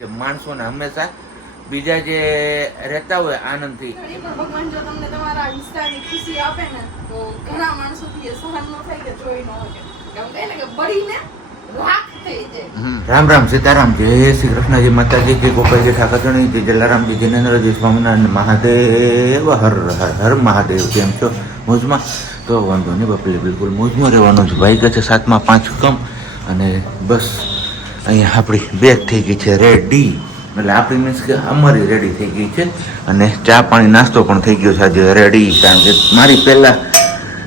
કે માણસોને હંમેશા બીજા જે રહેતા હોય આનંદથી. થી ભગવાન જો તમને તમારા વિસ્તારની ખુશી આપે ને તો ઘણા માણસોથી એ સહન ન થાય કે જોઈ ન શકે કેમ કહે ને કે બળીને રાખ થઈ જાય. રામ રામ સીતારામ જય શ્રી કૃષ્ણજી માતાજી કે ગોપાલજી ઠાકરણી જય જલારામજી જિનેન્દ્રજી સ્વામિનારાયણ મહાદેવ હર હર હર મહાદેવ કેમ છો? મોજમાં? તો વાંધો નહીં બાપલી બિલકુલ મોજમાં રહેવાનું જ ભાઈ છે સાતમાં પાંચ કમ. અને બસ અહીંયા આપણી બેગ થઈ ગઈ છે રેડી એટલે આપણી મીન્સ કે અમારી રેડી થઈ ગઈ છે. અને ચા પાણી નાસ્તો પણ થઈ ગયો છે આજે રેડી કારણ કે મારી પહેલાં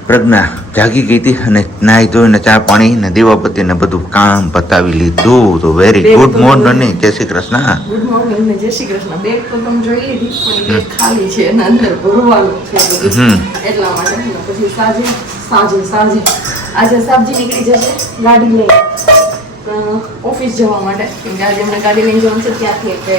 પ્રજ્ઞા જાગી ગઈ હતી અને નાહી ધોઈને ચા પાણી ને દીવાબત્તી ને બધું કામ પતાવી લીધું. તો વેરી ગુડ મોર્નિંગ જય શ્રી કૃષ્ણ. ગુડ મોર્નિંગ જય શ્રી કૃષ્ણ. બેગ તો તમે જોઈ લીધી પણ બેગ ખાલી છે એના અંદર ભરવાનું છે. એટલા માટે પછી સાંજે સાંજે સાંજે. આજે સબ્જી નીકળી જશે ગાડી લઈ ઓફિસ જવા માટે. કેમ કે આજે અમને ગાડી લઈને જવાનું છે ત્યાંથી એટલે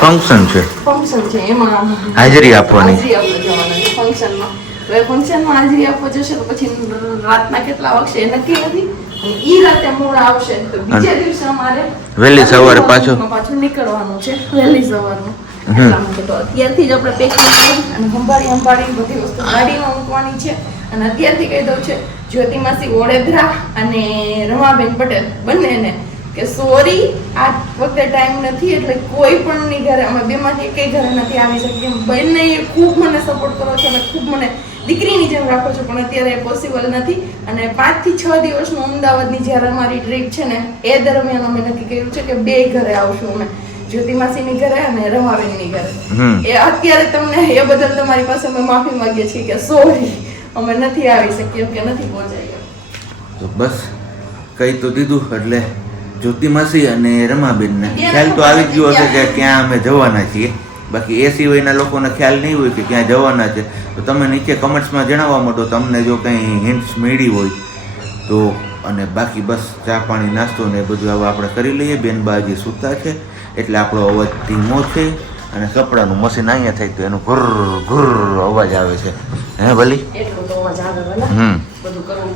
ફંક્શન છે. ફંક્શન છે એમાં હાજરી આપવાની. હાજરી આપવા જવાના છે ફંક્શનમાં હવે ફંક્શનમાં હાજરી આપવા જશે તો પછી રાતના કેટલા વાગશે એ નક્કી નથી. અને ઈ રાતે મોડા આવશે તો બીજા દિવસે અમારે વહેલી સવારે પાછું. પાછું નીકળવાનું છે વહેલી સવારનું. તો અત્યારથી જ આપણે પેકિંગ કરી અને સંભાળી સંભાળી બધી વસ્તુ ગાડીમાં મૂકવાની છે. અને અત્યારથી કહી દઉં છે જ્યોતિમાસી ઓળેધરા અને રમાબેન પટેલ બંનેને કે સોરી આ વખતે ટાઈમ નથી એટલે કોઈ પણ ની ઘરે અમે બેમાંથી કઈ ઘરે નથી આવી શકી એમ બંને ખૂબ મને સપોર્ટ કરો છો અને ખૂબ મને દીકરીની જેમ રાખો છો પણ અત્યારે એ પોસિબલ નથી. અને પાંચથી છ દિવસનું અમદાવાદની જ્યારે અમારી ટ્રીપ છે ને એ દરમિયાન અમે નક્કી કર્યું છે કે બે ઘરે આવશું અમે. જ્યોતિમાસીની ઘરે અને રમાબેનની ઘરે. એ અત્યારે તમને એ બદલ તમારી પાસે અમે માફી માંગીએ છીએ કે સોરી અમે નથી આવી શકીએ કે નથી પહોંચાઈ તો બસ કહી તો દીધું એટલે જ્યોતિમાસી અને રમાબેનને. ખ્યાલ તો આવી જ ગયો હશે કે ક્યાં અમે જવાના છીએ. બાકી એ સિવાયના લોકોને ખ્યાલ નહીં હોય કે ક્યાં જવાના છે. તો તમે નીચે કમેન્ટ્સમાં જણાવવા માંડો તમને જો કંઈ હિન્ટ્સ મળી હોય તો. અને બાકી બસ ચા પાણી નાસ્તો ને એ બધું હવે આપણે કરી લઈએ. બેન બાજી સૂતા છે. એટલે આપણો અવાજ ધીમો છે. અને કપડાનું મશીન અહીંયા થાય તો એનું ઘુર ઘુર અવાજ આવે છે. હે ભલી? હમ.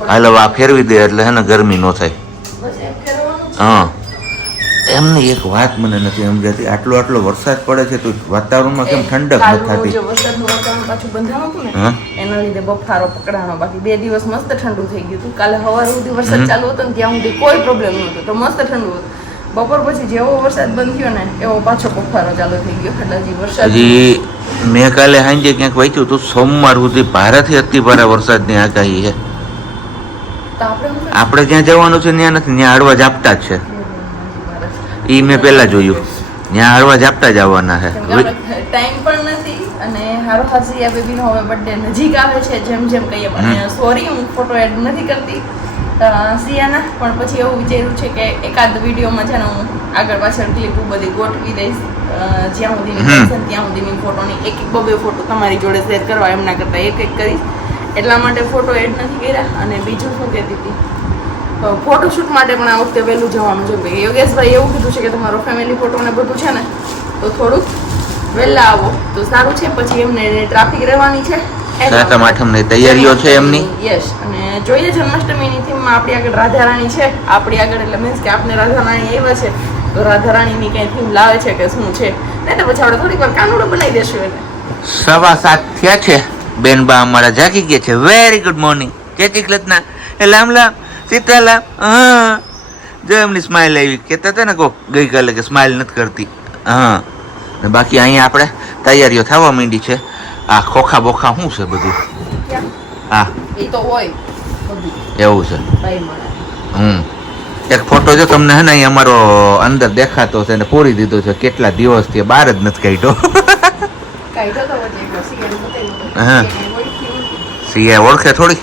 હાલ આ ફેરવી દે એટલે હે ને ગરમી ન થાય. હા. એમની એક વાત મને નથી સમજાતી. આટલો આટલો વરસાદ પડે છે તો વાતાવરણમાં કેમ ઠંડક નથી થતી? વરસાદનું વાતાવરણ પાછું બંધાણું હતું ને એના લીધે બફારો પકડાણો બાકી બે દિવસ મસ્ત ઠંડુ થઈ ગયું હતું. કાલે સવાર સુધી વરસાદ ચાલુ હતો ને ત્યાં સુધી કોઈ પ્રોબ્લેમ નહોતો. તો મસ્ત ઠંડુ હતું. બપોર પછી જેવો વરસાદ બંધ થયો ને એવો પાછો બફારો ચાલુ થઈ ગયો. એટલે હજી વરસાદ હજી મેં કાલે સાંજે ક્યાંક વાંચ્યું હતું સોમવાર સુધી ભારેથી અતિભારે વરસાદની આગાહી છે. આપણે જ્યાં જવાનું છે ત્યાં નથી ત્યાં હળવા ઝાપટા જ છે. એ મેં પહેલા જોયું. ત્યાં હળવા ઝાપટા જ આવવાના છે. ટાઈમ પણ નથી અને હારો હાસી આ બેબીનો હવે બર્થડે નજીક આવે છે જેમ જેમ કહીએ સોરી હું ફોટો એડ નથી કરતી. સિયાના પણ પછી એવું વિચાર્યું છે કે એકાદ વિડીયોમાં છે ને હું આગળ પાછળ ક્લિપો બધી ગોઠવી દઈશ. જ્યાં સુધીની હમ. પસંદ ત્યાં સુધીની ફોટોની એક એક બબે ફોટો તમારી જોડે શેર કરવા એમના કરતાં એક એક કરીશ. એટલા માટે ફોટો એડ નથી કર્યા અને બીજું શું કહેતી હતી? ફોટોશૂટ માટે પણ આ વખતે વહેલું જવાનું છે. ભાઈ યોગેશભાઈ એવું કીધું છે કે તમારો ફેમિલી ફોટો ને બધું છે ને તો થોડુંક વહેલા આવો. તો સારું છે પછી એમને ટ્રાફિક રહેવાની છે. સાતમ આઠમની તૈયારીઓ છે એમની? યસ અને જોઈએ જન્માષ્ટમીની થીમમાં આપણી આગળ રાધા રાણી છે. આપણી આગળ એટલે મીન્સ કે આપણે રાધારાણી આવ્યા છે. તો રાધા રાણીની કઈ થીમ લાવે છે કે શું છે? નહીં તો પછી આપણે થોડીક વાર કાનુડો બનાવી દેશું એટલે સવા સાત થયા છે. બેન બા અમારા જાગી ગયા છે. વેરી ગુડ મોર્નિંગ જય શ્રી એ લામ લામ. સીતાલામ હા. જો એમની સ્માઇલ આવી. કહેતા હતા ને કહો ગઈકાલે કે સ્માઇલ નથી કરતી. હા. બાકી અહીંયા આપણે તૈયારીઓ થવા માંડી છે. આ ખોખા બોખા શું છે બધું? હા. એ તો હોય. એવું છે. હમ. એક ફોટો જો તમને હે ને અહીં અમારો અંદર દેખાતો છે ને પૂરી દીધો છે. કેટલા દિવસથી બહાર જ નથી કાઢ્યો. હા. સિયા ઓળખે થોડીક?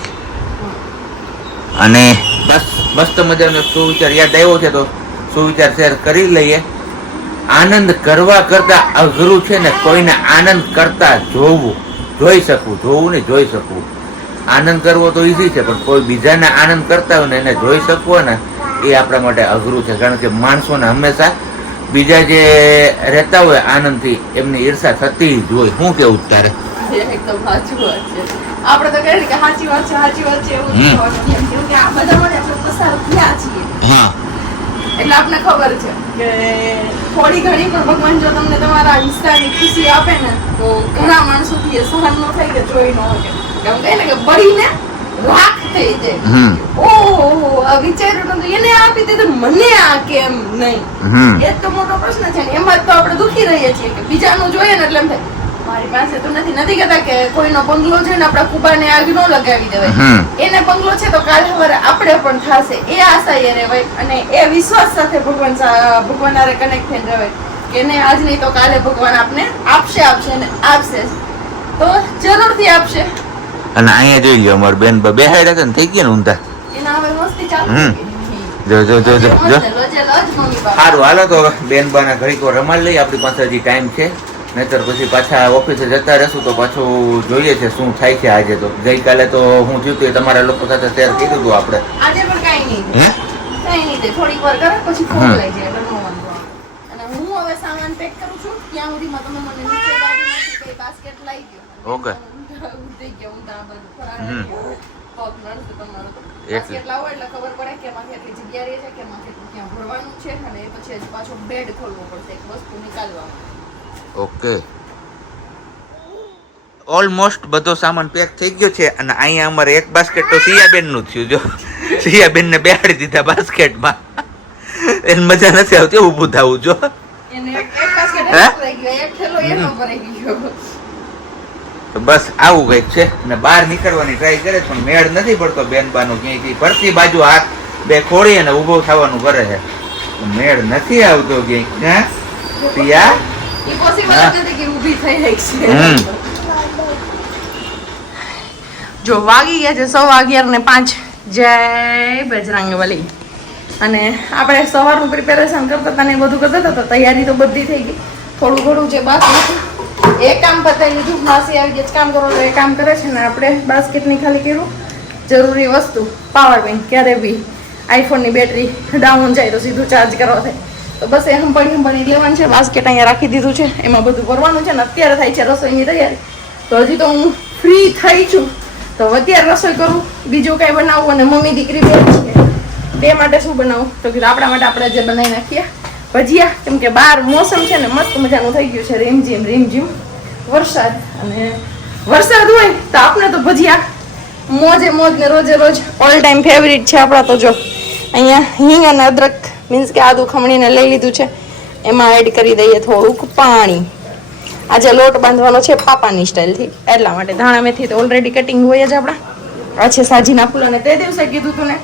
અને બસ મસ્ત મજાનો સુવિચાર યાદ આવ્યો છે તો સુવિચાર શેર કરી લઈએ. આનંદ કરવા કરતા અઘરું છે ને કોઈને આનંદ કરતા જોવું જોઈ શકવું જોવું ને જોઈ શકવું. આનંદ કરવો તો ઈઝી છે પણ કોઈ બીજાને આનંદ કરતા હોય ને એને જોઈ શકવો ને એ આપણા માટે અઘરું છે. કારણ કે માણસોને હંમેશા બીજા જે રહેતા હોય આનંદથી એમની ઈર્ષા થતી જ હોય. શું કેવું તારે? એકદમ સાચું વાત છે. આપણે તો કહીએ કે સાચી વાત છે સાચી વાત છે એવું હમ. કે આ બધા આપણે પસાર થયા છીએ. હા. એટલે આપને ખબર છે કે થોડી ઘણી પણ ભગવાન જો તમને તમારા વિસ્તારની ખુશી આપે ને તો ઘણા માણસોથી એ સહન ન થાય કે જોઈ ન હોય. કે ને કે બળીને રાખ થઈ જાય. ઓહો આ વિચાર્યું તો એને આપી દીધું મને આ કેમ નહીં? એ તો મોટો પ્રશ્ન છે ને. એમાં જ તો આપણે દુખી રહીએ છીએ કે બીજાનું જોઈએ ને એટલે એમ થાય. મારી પાસે તો નથી. નથી કહેતા કે કોઈનો બંગલો છે ને આપણા કુબાને આગ ન લગાવી દેવાય. એને બંગલો છે તો કાલ સવારે આપણે પણ થશે. એ આશા એ રહેવાય અને એ વિશ્વાસ સાથે ભગવાન ભગવાન હારે કનેક્ટ થઈને રહેવાય કે નહીં આજ નહીં તો કાલે ભગવાન આપને આપશે આપશે ને આપશે. તો જરૂરથી આપશે. અને અહીંયા જોઈ લ્યો અમાર બેન બેહાડ્યા હતા ને થઈ ગયા ને ઊંધા. એના હવે મસ્તી ચાલુ. જો જો જો જો. સારું હાલો તો બેન બાના ઘડીક રમાડ લઈ આપણી પાસે હજી ટાઈમ છે. નહીતર પછી પાછા ઓફિસે જતા રહેશું તો પાછું જોઈએ છે શું થાય છે આજે તો. ગઈકાલે તો હું થયું હતું તમારા લોકો સાથે શેર કીધું હતું આપણે. આજે પણ કાંઈ નહીં. કાંઈ નહીં થોડીક વાર કરે પછી ફોન લઈ જાય એટલે no વાંધો આવે. અને હું હવે સામાન પેક કરું છું ત્યાં સુધીમાં તમે મને નીચે ગાડીમાંથી કઈ બાસ્કેટ લાવી દ્યો. ઓકે. ઉતરી ગયા ઊંધા આ બાજુ પગ નડશે તમારો બાસ્કેટ લાવો એટલે ખબર પડે કે એમાંથી આટલી જગ્યા રહે છે કે એમાંથી ક્યાં ભરવાનું છે અને પછી પાછો બેડ ખોલવો પડશે એક વસ્તુ નિકાલવા ઓકે. ઓલમોસ્ટ બધો સામાન પેક થઈ ગયો છે અને અહીંયા અમારે એક બાસ્કેટ તો સિયાબેનનું થયું જો. સિયાબેનને બેહાડી દીધા બાસ્કેટમાં એને મજા નથી આવતી ઊભું થવું જો. બસ આવું કંઈક છે. અને બહાર નીકળવાની ટ્રાય કરે છે પણ મેળ નથી પડતો બેન બાનું ક્યાંયથી. ફરતી બાજુ હાથ બે ખોડી અને ઊભો થવાનું કરે છે. મેળ નથી આવતો ક્યાંક હા? પિયા. જ નથી કે ઊભી થઈ રહી હમ. છે જો વાગી ગયા છે સવા અગિયાર ને પાંચ. જય બજરંગબલી. અને આપણે સવારનું પ્રિપેરેશન કરતા હતા ને બધું કરતા હતા તૈયારી તો બધી થઈ ગઈ. થોડું ઘણું જે બાકી હતું એ કામ પતાવી લીધું. માસી આવી ગયા કામ કરો તો એ કામ કરે છે ને આપણે બાસ્કેટની ખાલી કર્યું. જરૂરી વસ્તુ પાવર બેંક ક્યારે બી આઈફોનની બેટરી ડાઉન જાય તો સીધું ચાર્જ કરવા થાય. તો બસ એ હંપાડી હંપાડી લેવાનું છે બાસ્કેટ અહીંયા રાખી દીધું છે, એમાં બધું ભરવાનું છે ને અત્યારે થાય છે રસોઈની તૈયારી. તો હજી તો હું ફ્રી થઈ છું. તો અત્યારે રસોઈ કરું, બીજું કાંઈ બનાવું અને મમ્મી દીકરી બે છે. તે માટે શું બનાવું? તો કીધું આપણા માટે આપણે જે બનાવી નાખીએ. ભજીયા, કેમ કે બહાર મોસમ છે ને મસ્ત મજાનું થઈ ગયું છે, રીમઝીમ રીમઝીમ. વરસાદ અને વરસાદ હોય તો આપણે તો ભજીયા. મોજે મોજ ને રોજે રોજ. ઓલ ટાઈમ ફેવરિટ છે આપણા તો જો. અહીંયા હિંગ અને અદરક મીન્સ કે આદું ખમણીને લઈ લીધું છે. એમાં એડ કરી દઈએ થોડુંક પાણી. આજે લોટ બાંધવાનો છે પાપાની સ્ટાઇલથી એટલા માટે ધાણા મેથી તો ઓલરેડી કટિંગ હોય જ આપણા. આ છે સાજીના ફૂલ અને તે દિવસે કીધું તું ને,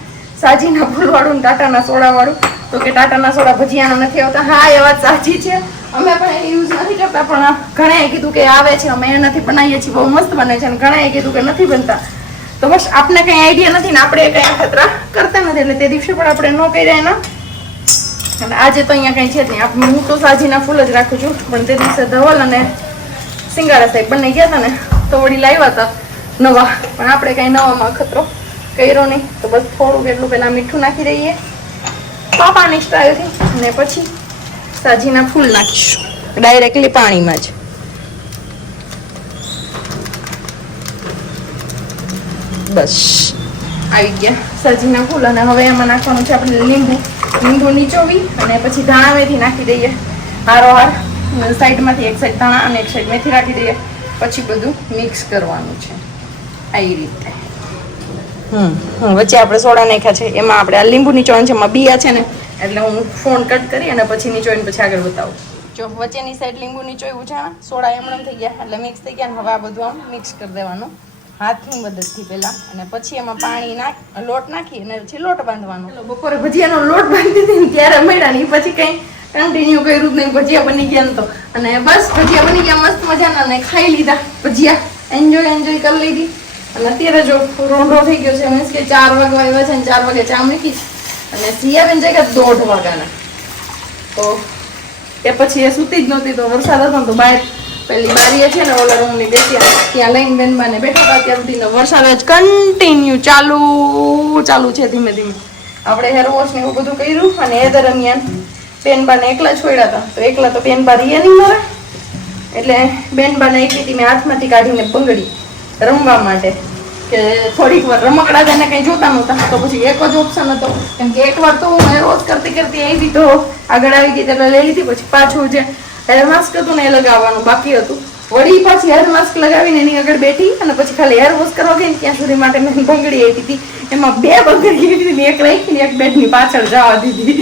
સાજીના ફૂલવાળું ને ટાટાના સોડાવાળું. તો કે ટાટાના સોડા ભજીયાના નથી આવતા. હા, એ વાત સાચી છે. અમે પણ એ યુઝ નથી કરતા, પણ ઘણાએ કીધું કે આવે છે. અમે એનાથી બનાવીએ છીએ, બહુ મસ્ત બને છે અને ઘણાએ કીધું કે નથી બનતા. તો બસ આપને કંઈ આઈડિયા નથી ને આપણે કંઈ ખતરા કરતા નથી. એટલે તે દિવસે પણ આપણે ન કર્યા એના. અને આજે તો અહીંયા કઈ છે જ નહીં. હું તો સાજીના ફૂલ જ રાખું છું, પણ તે દિવસે ધવલ અને સિંગારા સાહેબ બંને ગયા હતા ને, તો વળી લાવ્યા હતા નવા. પણ આપણે કઈ નવામાં ખતરો કર્યો નહીં. તો બસ થોડુંક એટલું પહેલા મીઠું નાખી દઈએ. પાપાની સ્ટાઈલથી અને પછી સાજીના ફૂલ નાખીશું. ડાયરેક્ટલી પાણીમાં જ. બસ. આવી ગયા સાજીના ફૂલ અને હવે એમાં નાખવાનું છે આપણે લીંબુ. લીંબુ નીચોવી અને પછી ધાણા મેથી નાખી દઈએ. હારો હાર. સાઈડમાંથી એક સાઈડ ધાણા અને એક સાઈડ મેથી રાખી દઈએ. પછી બધું મિક્સ કરવાનું છે. આવી રીતે. હમ વચ્ચે આપણે સોડા નાખ્યા છે. એમાં આપણે આ લીંબુ નીચોવાનું છે, એમાં બીયા છે ને. એટલે હું ફોન કટ કરી અને પછી નીચોઈને પછી આગળ બતાવું. જો વચ્ચેની સાઈડ લીંબુ નીચોયું છે, સોડા એમણે થઈ ગયા, એટલે મિક્સ થઈ ગયા ને હવે આ બધું આમ મિક્સ કરી દેવાનું. હાથની મદદથી પહેલા. અને પછી એમાં પાણી નાખ, લોટ નાખી અને પછી લોટ બાંધવાનો. બપોરે ભજીયાનો લોટ બાંધી દીધી ત્યારે મળ્યા નહીં. પછી કંઈ કન્ટિન્યુ કર્યું જ નહીં. ભજીયા બની ગયા તો. અને બસ ભજીયા બની ગયા, મસ્ત મજાના અને ખાઈ લીધા ભજીયા. એન્જોય એન્જોય કરી લીધી. અને અત્યારે જો રોંઢો થઈ ગયો છે, મીન્સ કે ચાર વાગવા આવ્યા છે ને ચાર વાગે ચા મૂકી. છે. અને સિયાબેન કે દોઢ વાગ્યાના. તો એ પછી એ સૂતી જ નહોતી, તો વરસાદ હતો તો બહાર પેલી બારીએ ને, ઓલા રૂમની બેસી ત્યાં કન્ટિન્યુ ચાલુ ચાલુ છે ધીમે ધીમે. આપણે હેર વોશ ને એવું બધું કર્યું અને એ દરમિયાન બેનબાને એકલા છોડ્યા હતા. તો એકલા તો બેનબા રહીએ નહીં મારા. એટલે બેનબાને એક હતી મેં હાથમાંથી કાઢીને બંગડી રમવા માટે. કે થોડીક વાર રમકડા તેને કંઈ જોતા નહોતા. તો પછી એક જ ઓપ્શન હતો. કેમ કે એકવાર તો હું વોશ કરતી કરતી આવી તો આગળ આવી ગઈ, એટલે લઈ લીધી. પછી પાછું જે હેર માસ્ક હતું ને એ લગાવવાનું બાકી હતું. વળી પાછી હેર માસ્ક લગાવીને એની આગળ બેઠી અને પછી ખાલી હેર વોશ કરવા ગઈ ત્યાં સુધી માટે મેં બંગડી આપી હતી. એમાં બે બંગડી આપી હતી એક રાખીને એક બેડની પાછળ જવા દીધી.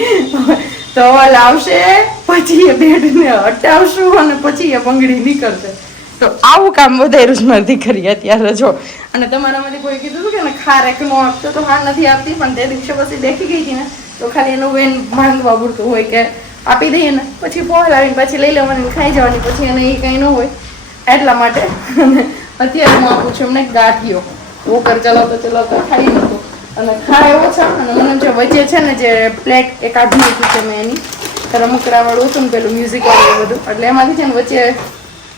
તો લાવશે પછી એ બેડને હટાવશું અને પછી એ બંગડી નીકળશે. તો આવું કામ વધાર્યું જ મારી દીકરી અત્યારે જો. અને તમારામાંથી કોઈ કીધું હતું કે ને ખારેક નો આપતો તો હા નથી આપતી, પણ તે દિવસે પછી દેખી ગઈ હતી ને, તો ખાલી એનું વેન માંગવા પૂરતું હોય કે આપી દઈએ ને, પછી પોહ લાવીને પછી લઈ લેવાની ખાઈ જવાની, પછી એને એ કંઈ ન હોય. એટલા માટે અત્યારે હું આપું છું એમને ગાંઠિયો વોકર ચલાવતો ચલાવતો ખાઈ નતો અને ખાય ઓછા, અને મને જે વચ્ચે છે ને જે પ્લેટ એ કાઢી નાખ્યું છે મેં એની રમકડા વાળું હતું ને પેલું મ્યુઝિક વાળું એ બધું. એટલે એમાંથી છે ને વચ્ચે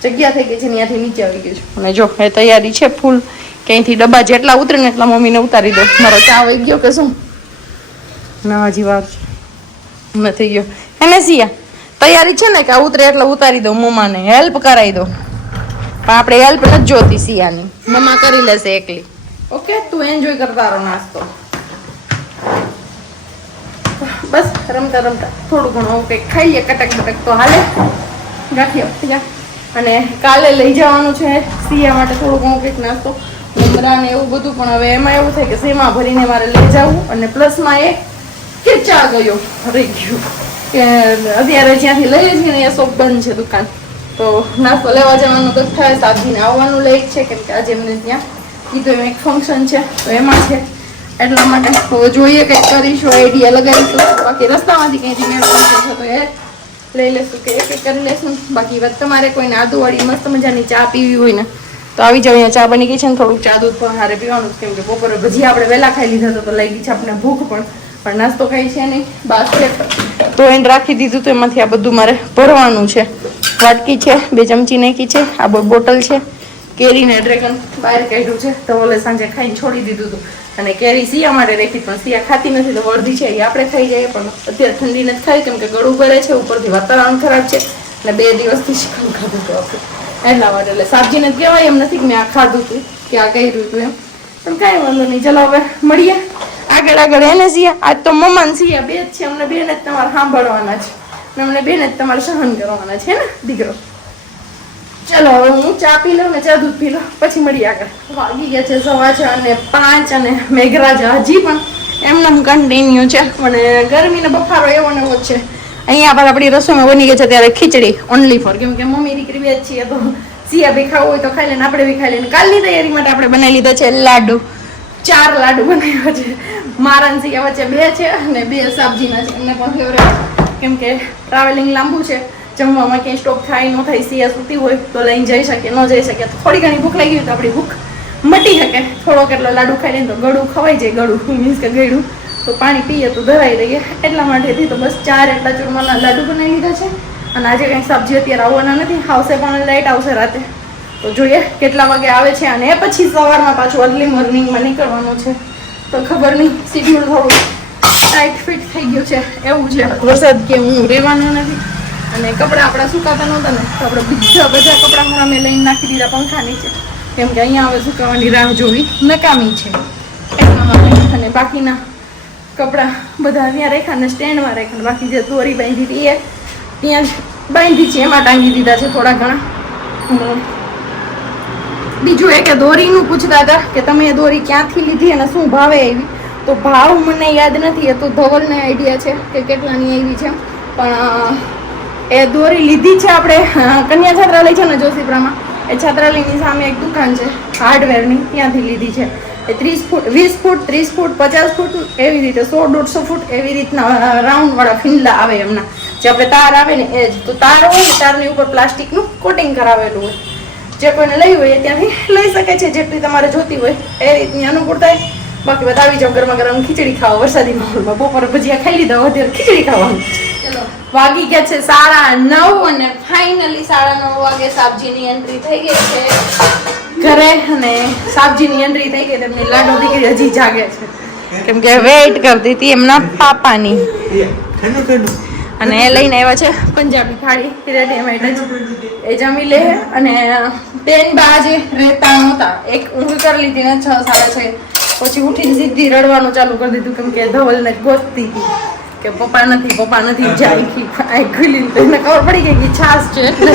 જગ્યા થઈ ગઈ છે ત્યાંથી નીચે આવી ગયું છે. અને જો, એ તૈયારી છે ફૂલ. ક્યાંયથી ડબ્બા જેટલા ઉતરે ને એટલા મમ્મીને ઉતારી દો મારો ચા આવી ગયો કે શું? ના જીવા છે. નથી ગયો. એને સિયા. તૈયારી છે ને કે ઉતરે એટલે ઉતારી દઉં મમ્માને. હેલ્પ કરાવી દો પણ આપણે હેલ્પ નથી જોતી સિયાની. મમ્મા કરી લેશે એકલી. ઓકે તું એન્જોય કરતા રહો નાસ્તો. બસ, રમતા રમતા થોડું ઘણું કંઈક ખાઈએ કટક બટક તો હાલે. રાખીએ અને કાલે લઈ જવાનું છે સિયા માટે થોડું ઘણું કંઈક નાસ્તો. ઉમરા ને એવું બધું, પણ હવે એમાં એવું થાય કે સેમાં ભરીને મારે લઈ જવું અને પ્લસમાં એ ખેંચા ગયો. રહી ગયું. કે અત્યારે જ્યાંથી લઈએ છીએ ને એ શોપ બંધ છે દુકાન. તો નાસ્તો લેવા જવાનું તો થાય સાબજીને આવવાનું લઈ છે, કેમ કે આજે એમને ત્યાં કીધું એમ એક ફંક્શન છે, તો એમાં છે. એટલા માટે તો જોઈએ કંઈક કરીશું આઈડિયા લગાવીશું બાકી રસ્તામાંથી કંઈ છે તો એ લઈ લેશું કે એક કરી લેશું બાકી વાત તમારે કોઈને આદુવાળી મસ્ત મજાની ચા પીવી હોય ને, તો આવી જાવ અહીંયા ચા બની ગઈ છે ને થોડુંક ચા દૂધ પણ હારે પીવાનું કેમ કે બપોરે ભજી આપણે વહેલા ખાઈ લીધા તો લાગી છે આપણે ભૂખ પણ. પણ નાસ્તો કઈ છે નહીં બાસ્કેટ. તો એને રાખી દીધું તો એમાંથી આ બધું મારે ભરવાનું છે. વાટકી છે, બે ચમચી નાખી છે, આ બોટલ છે. કેરીને ડ્રેગન બહાર કાઢ્યું છે, તો ઓલે સાંજે ખાઈને છોડી દીધું હતું. અને કેરી સિયા માટે રાખી, પણ સિયા ખાતી નથી તો વળધી છે, એ આપણે ખાઈ જઈએ, પણ અત્યારે ઠંડી નથી ખાઈ કેમ કે ગળું ભરે છે, ઉપરથી વાતાવરણ ખરાબ છે. અને બે દિવસથી શીખવું ખાધું હતું આપણે. એટલા માટે એટલે સાબજીને કહેવાય, એમ નથી કે મેં આ ખાધું હતું, કે આ કર્યું હતું એમ. પણ કાંઈ વાંધો નહીં, ચલો હવે મળીએ. આગળ આગળ એને સિયા આજ તો મમ્મા ને બે જ છે. અમને બેને જ તમારે સાંભળવાના છે. અને અમને બેને જ તમારે સહન કરવાના છે ને? દીકરો. ચલો, હવે હું ચા પી લઉં ને ચા દૂધ પી લઉં. પછી મળી આગળ. વાગી ગયા છે સવા છ અને પાંચ અને મેઘરાજા હજી પણ એમને કન્ટિન્યુ છે. પણ ગરમીનો બફારો એવો ને એવો છે. અહીંયા પર આપણી રસોઈમાં બની ગઈ છે ત્યારે ખીચડી. ઓનલી ફોર કેમ કે મમ્મી દીકરી બે જ છીએ, તો સિયા બી ખાવું હોય તો ખાઈ લઈને આપણે બી ખાઈ લે કાલની તૈયારી માટે આપણે બનાવી લીધા છે લાડુ. ચાર લાડુ બનાવ્યા છે. મારા સિયા વચ્ચે બે છે અને બે સબ્જીના છે. એમને પણ ફેવરેટ કેમ કે ટ્રાવેલિંગ લાંબુ છે. જમવામાં ક્યાંય સ્ટોપ થાય, ન થાય સિયા સૂતી હોય તો લઈને જઈ શકે, ન જઈ શકે. તો થોડી ઘણી ભૂખ લાગી હોય તો આપણી ભૂખ મટી શકે. થોડોક કેટલો લાડુ ખાઈ લઈને તો ગળું ખવાઈ જાય, ગળું. મીન્સ કે ગળું તો પાણી પીએ તો ધરાઈ રહીએ એટલા માટેથી તો બસ ચાર એટલા ચૂરમાના લાડુ બનાવી લીધા છે. અને આજે કંઈ સબ્જી અત્યારે આવવાના નથી. આવશે પણ લાઇટ આવશે રાતે. તો જોઈએ કેટલા વાગે આવે છે અને એ પછી સવારમાં પાછું અર્લી મોર્નિંગમાં નીકળવાનું છે. તો ખબર નહીં શિડ્યુલ થોડું ટાઈટ ફિટ થઈ ગયું છે, એવું છે. વરસાદ કે હું રહેવાનું નથી. અને કપડાં આપણા સુકાતા નહોતા ને, તો આપણે બીજા બધા કપડાં હું અમે લઈને નાખી દીધા પંખા નીચે. કેમ કે અહીંયા હવે સુકાવાની રાહ જોવી નકામી છે. અને બાકીના કપડાં બધા ત્યાં રાખ્યા ને સ્ટેન્ડમાં રાખ્યા બાકી જે દોરી બાંધી હતી એ ત્યાં જ બાંધી છે, એમાં ટાંગી દીધા છે થોડા ઘણા. બીજું એ કે દોરીનું પૂછતા હતા કે તમે એ દોરી ક્યાંથી લીધી અને શું ભાવે આવી તો ભાવ મને યાદ નથી, એ તો ધવલને આઈડિયા છે કે કેટલાની આવી છે. પણ એ દોરી લીધી છે આપણે કન્યા છાત્રાલય છે ને જોશીપુરામાં? એ છાત્રાલયની સામે એક દુકાન છે હાર્ડવેરની ત્યાંથી લીધી છે. એ ત્રીસ ફૂટ, વીસ ફૂટ, ત્રીસ ફૂટ, પચાસ ફૂટ, એવી રીતે સો, દોઢસો ફૂટ એવી રીતના રાઉન્ડવાળા ફીંડલા આવે એમના. જે આપણે તાર આવે ને એ જ. તો તાર હોય ને, તારની ઉપર પ્લાસ્ટિકનું કોટિંગ કરાવેલું હોય. જે કોઈને લઈ હોય ત્યાંથી લઈ શકે છે જેટલી તમારે જોતી હોય. એ રીતની અનુકૂળ થાય. બાકી બધા આવી જાઓ ગરમા ગરમ ખીચડી ખાવા વરસાદી માહોલમાં. બપોરે ભજીયા ખાઈ લીધા અત્યારે ખીચડી ખાવાનું. વાગી ગયા છે સાડા નવ અને ફાઇનલી સાડા નવ વાગે સાબજીની એન્ટ્રી થઈ ગઈ છે. ઘરે અને સાબજીની એન્ટ્રી થઈ ગઈ તેમની લાડો દીકરી હજી જાગે છે. કેમ કે વેઇટ કરતી હતી એમના પાપાની. અને એ લઈને આવ્યા છે. પંજાબી થાળી રેડીમેડ માટે એ જમી લે અને બેન બા જે રહેતા નહોતા એક ઊંઘ કરી લીધી ને છ સાડા છે. પછી ઉઠીને સીધી રડવાનું ચાલુ કરી દીધું કેમ કે ધવલને ગોતતી હતી. કે પપ્પા નથી પપ્પા નથી જાય કે આઈ ખુલી તો એને ખબર પડી ગઈ કે છાસ છે એટલે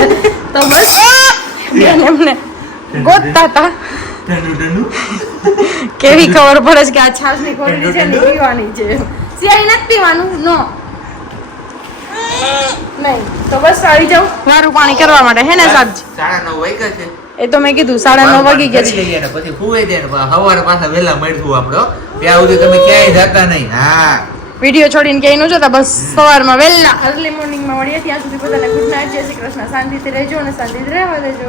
તો બસ બેન એમને ગોતતા હતા. કેવી ખબર પડે છે કે આ છાસની ખોટલી છે ને પીવાની છે. સિયાઈ નથી પીવાનું નો. નહીં તો બસ આવી જાવ મારું પાણી કરવા માટે હે ને સાહેબ સાડા નવ વાગ્યા છે. એ તો મેં કીધું સાડા નવ વાગી ગયા છે. પછી જાય સવારે પાછા વહેલા મળશું આપણો ત્યાં સુધી તમે ક્યાંય જતા નહીં. હા. વીડિયો છોડીને ક્યાંય ન જોતા બસ સવારમાં વહેલા અર્લી મોર્નિંગમાં મળીએ ત્યાં સુધી બધાને ગુડ નાઇટ જય શ્રી કૃષ્ણ. શાંતિથી રહેજો અને શાંતિથી રહેવા દેજો.